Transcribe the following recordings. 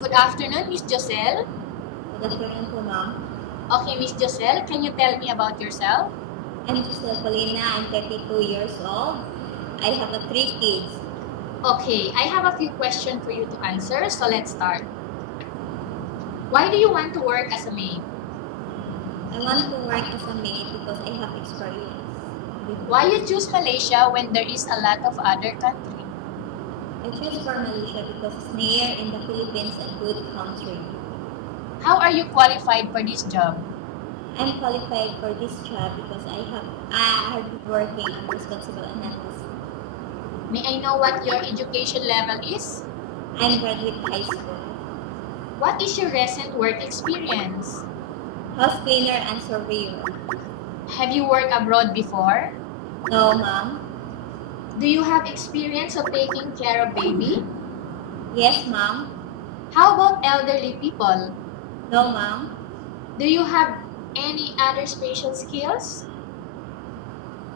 Good afternoon, Miss Joecel. Good afternoon po, ma'am. Okay, Miss Joecel, can you tell me about yourself? I'm Colina. I'm 32 years old. I have three kids. Okay, I have a few questions for you to answer, so let's start. Why do you want to work as a maid? I want to work as a maid because I have experience. Why you choose Malaysia when there is a lot of other country? I choose for Malaysia because it's near in the Philippines and good country. How are you qualified for this job? I'm qualified for this job because I have been working on responsible and honest. May I know what your education level is? I'm graduate high school. What is your recent work experience? House cleaner and surveyor. Have you worked abroad before? No, ma'am. Do you have experience of taking care of baby? Yes, ma'am. How about elderly people? No, ma'am. Do you have any other special skills?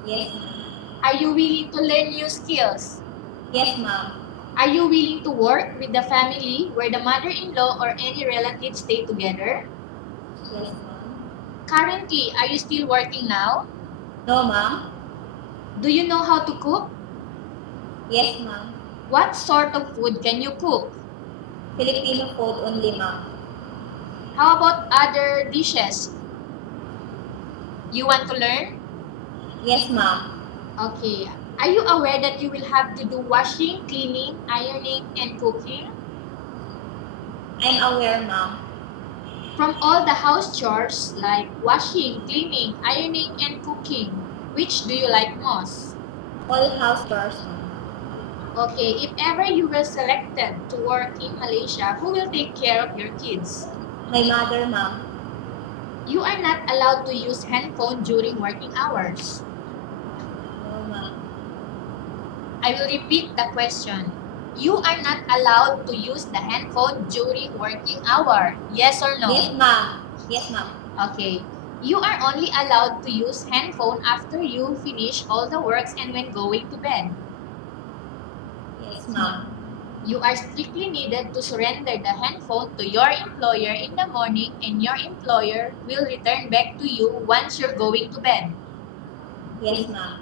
Yes, ma'am. Are you willing to learn new skills? Yes, ma'am. Are you willing to work with the family where the mother-in-law or any relatives stay together? Yes, ma'am. Currently, are you still working now? No, ma'am. Do you know how to cook? Yes, ma'am. What sort of food can you cook? Filipino food only, ma'am. How about other dishes? You want to learn? Yes, ma'am. Okay. Are you aware that you will have to do washing, cleaning, ironing, and cooking? I'm aware, ma'am. From all the house chores like washing, cleaning, ironing, and cooking, which do you like most? All house chores, ma'am. Okay, if ever you were selected to work in Malaysia, who will take care of your kids? My mother, ma'am. You are not allowed to use handphone during working hours. No, ma'am. I will repeat the question. You are not allowed to use the handphone during working hour. Yes or no? Yes, ma'am. Yes, ma'am. Okay. You are only allowed to use handphone after you finish all the works and when going to bed. Yes, ma'am. You are strictly needed to surrender the handphone to your employer in the morning and your employer will return back to you once you're going to bed. Yes, ma'am.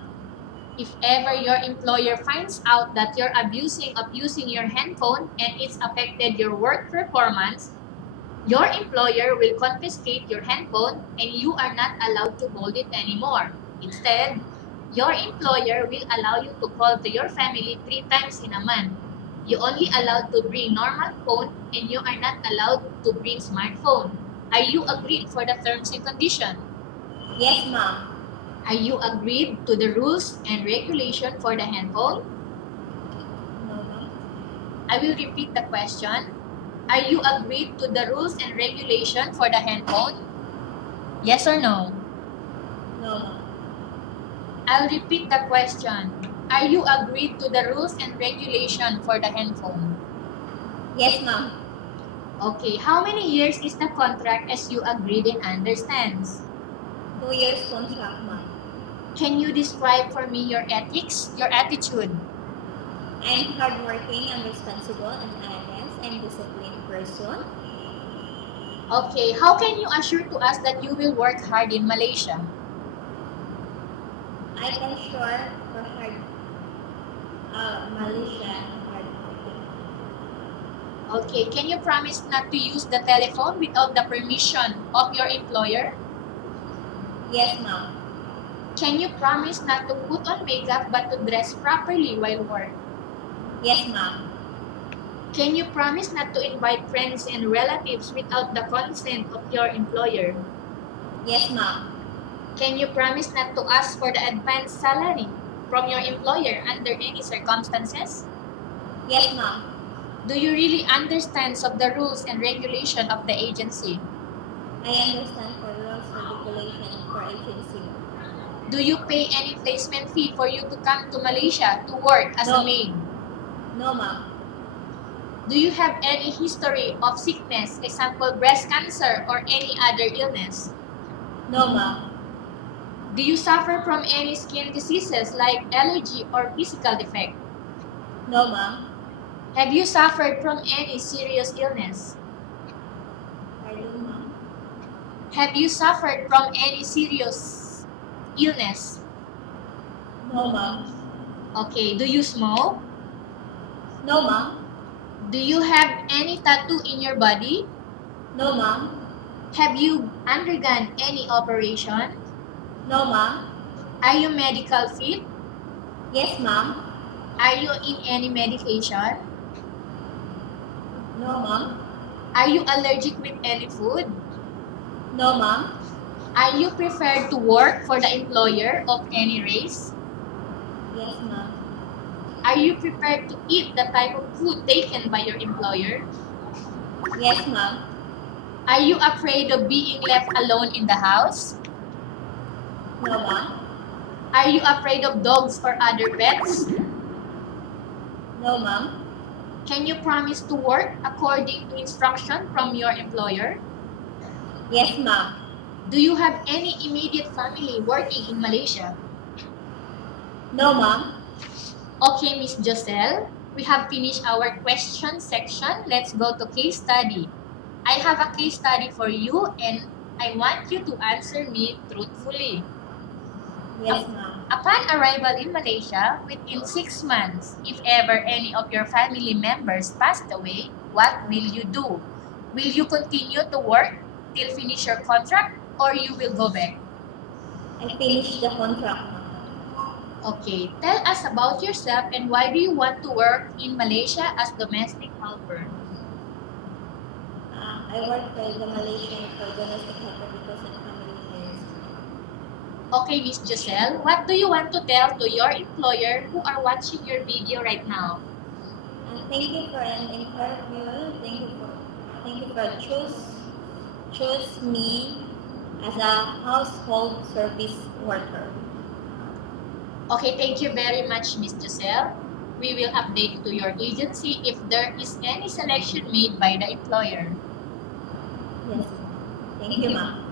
If ever your employer finds out that you're abusing of using your handphone and it's affected your work performance, your employer will confiscate your handphone and you are not allowed to hold it anymore. Instead, your employer will allow you to call to your family 3 times in a month. You only allowed to bring normal phone and you are not allowed to bring smartphone. Are you agreed for the terms and condition? Yes, ma'am. Are you agreed to the rules and regulation for the handphone? No, ma'am. I will repeat the question. Are you agreed to the rules and regulation for the handphone? Yes or no? No, ma'am. I'll repeat the question. Are you agreed to the rules and regulation for the handphone? Yes, ma'am. Okay, how many years is the contract as you agreed and understands? 2 years contract, ma'am. Can you describe for me your ethics, your attitude? I'm hardworking and responsible and honest and disciplined person. Okay, how can you assure to us that you will work hard in Malaysia? I can sure for Malaysia and hardworking. Okay, can you promise not to use the telephone without the permission of your employer? Yes, ma'am. Can you promise not to put on makeup but to dress properly while work? Yes, ma'am. Can you promise not to invite friends and relatives without the consent of your employer? Yes, ma'am. Can you promise not to ask for the advance salary from your employer under any circumstances? Yes, ma'am. Do you really understand of the rules and regulation of the agency? I understand for rules and regulation for agency. Do you pay any placement fee for you to come to Malaysia to work as a No. maid? No, ma'am. Do you have any history of sickness, example breast cancer or any other illness? No, ma'am. Do you suffer from any skin diseases like allergy or physical defect? No, ma'am. Have you suffered from any serious illness? Pardon, ma'am? Have you suffered from any serious illness? No, ma'am. Okay, do you smoke? No, ma'am. Do you have any tattoo in your body? No, ma'am. Have you undergone any operation? No, ma'am. Are you medical fit? Yes, ma'am. Are you in any medication? No, ma'am. Are you allergic with any food? No, ma'am. Are you preferred to work for the employer of any race? Yes, ma'am. Are you prepared to eat the type of food taken by your employer? Yes, ma'am. Are you afraid of being left alone in the house? No, ma'am. Are you afraid of dogs or other pets? No, ma'am. Can you promise to work according to instruction from your employer? Yes, ma'am. Do you have any immediate family working in Malaysia? No, ma'am. Okay, Miss Joecel, we have finished our question section. Let's go to case study. I have a case study for you and I want you to answer me truthfully. Yes, ma'am. Upon arrival in Malaysia, within 6 months, if ever any of your family members passed away, what will you do? Will you continue to work till finish your contract or you will go back? I finished the contract, ma'am. Okay, tell us about yourself and why do you want to work in Malaysia as domestic helper? I work for the Malaysian for domestic helper because of family needs. Okay, Miss Joecel, what do you want to tell to your employer who are watching your video right now? Thank you for an interview. Thank you for choose me as a household service worker. Okay, thank you very much, Miss Joecel. We will update to your agency if there is any selection made by the employer. Yes. Thank you, ma'am.